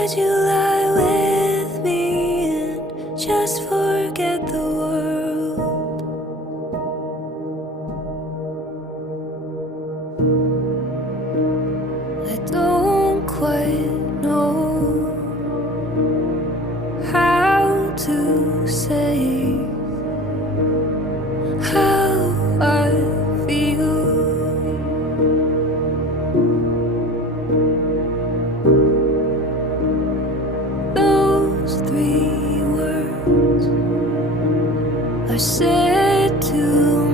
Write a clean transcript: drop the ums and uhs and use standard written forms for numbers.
Would you lie with me and just forget the world? I don't quite know how to say how I feel. Those three words are said too